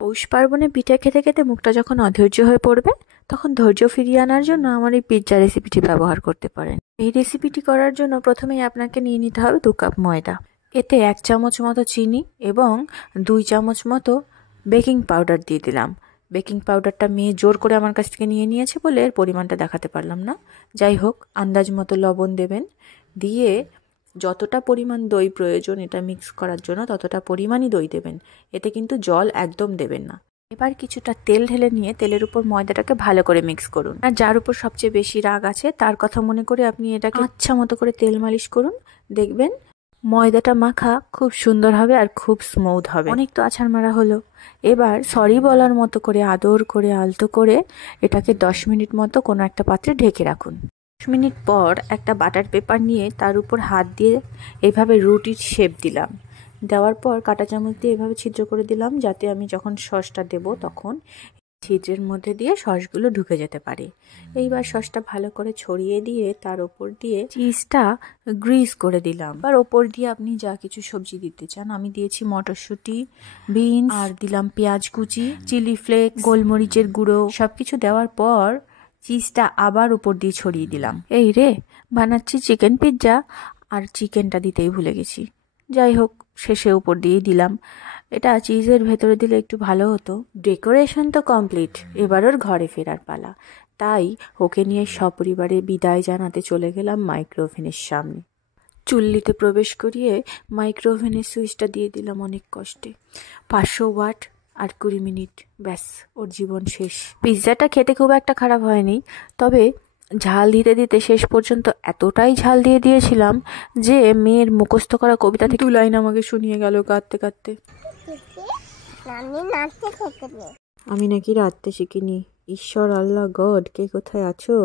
পৌষ পার্বণে পিঠে খেতে খেতে মুখটা যখন অধৈর্য হয়ে পড়বে, তখন ধৈর্য ফিরিয়ে আনার জন্য আমার এই পিৎজা রেসিপিটি ব্যবহার করতে পারেন। এই রেসিপিটি করার জন্য প্রথমেই আপনাকে নিয়ে নিতে হবে 2 কাপ ময়দা। এতে 1 চামচ মতো চিনি এবং 2 চামচ মতো বেকিং পাউডার দিয়ে দিলাম। বেকিং পাউডারটা মেয়ে জোর করে আমার কাছ থেকে নিয়ে নিয়েছে বলে এর পরিমাণটা দেখাতে পারলাম না। যাই হোক, আন্দাজ মতো লবণ দেবেন। দিয়ে যতটা পরিমাণ দই প্রয়োজন এটা মিক্স করার জন্য ততটা পরিমাণই দই দেবেন। এতে কিন্তু জল একদম দেবেন না। এবার কিছুটা তেল ঢেলে নিয়ে তেলের উপর ময়দাটাকে ভালো করে মিক্স করুন। আর যার উপর সবচেয়ে বেশি রাগ আছে তার কথা মনে করে আপনি এটাকে আচ্ছা মতো করে তেল মালিশ করুন। দেখবেন ময়দাটা মাখা খুব সুন্দর হবে আর খুব স্মুথ হবে। অনেক তো আছাড় মারা হলো। এবার সরি বলার মতো করে আদর করে আলতো করে এটাকে 10 মিনিট মতো কোনো একটা পাত্রে ঢেকে রাখুন। 10 মিনিট পর একটা বাটার পেপার নিয়ে তার উপর হাত দিয়ে এইভাবে রুটির শেপ দিলাম। দেওয়ার পর কাঁটা চামচ দিয়ে এভাবে ছিদ্র করে দিলাম, যাতে আমি যখন সসটা দেব তখন ছিদ্রের মধ্যে দিয়ে সসগুলো ঢুকে যেতে পারে। এইবার সসটা ভালো করে ছড়িয়ে দিয়ে তার ওপর দিয়ে চিজটা গ্রিস করে দিলাম। আর ওপর দিয়ে আপনি যা কিছু সবজি দিতে চান, আমি দিয়েছি মটরশুঁটি, বিনস, আর দিলাম পেঁয়াজ কুচি, চিলি ফ্লেক্স, গোলমরিচের গুঁড়ো। সবকিছু দেওয়ার পর চিজটা আবার উপর দিয়ে ছড়িয়ে দিলাম। এই রে, বানাচ্ছি চিকেন পিৎজা আর চিকেনটা দিতেই ভুলে গেছি। যাই হোক, শেষে উপর দিয়ে দিলাম। এটা চিজের ভেতরে দিলে একটু ভালো হতো। ডেকোরেশন তো কমপ্লিট, এবার ওর ঘরে ফেরার পালা। তাই ওকে নিয়ে সপরিবারে বিদায় জানাতে চলে গেলাম মাইক্রোওভেনের সামনে। চুল্লিতে প্রবেশ করিয়ে মাইক্রোওভেনের সুইচটা দিয়ে দিলাম অনেক কষ্টে। 500 ওয়াট আর 20 মিনিট, ব্যাস ওর জীবন শেষ। পিৎজাটা খেতে খুব একটা খারাপ হয়নি, তবে ঝাল দিতে দিতে শেষ পর্যন্ত এতটাই ঝাল দিয়ে দিয়েছিলাম যে মেয়ের মুখস্থ করা কবিতা থেকে 2 লাইন আমাকে শুনিয়ে গেল কাঁদতে কাঁদতে। আমি নাকি রাঁধতে শিখিনি। ঈশ্বর, আল্লাহ, গড, কে কোথায় আছো?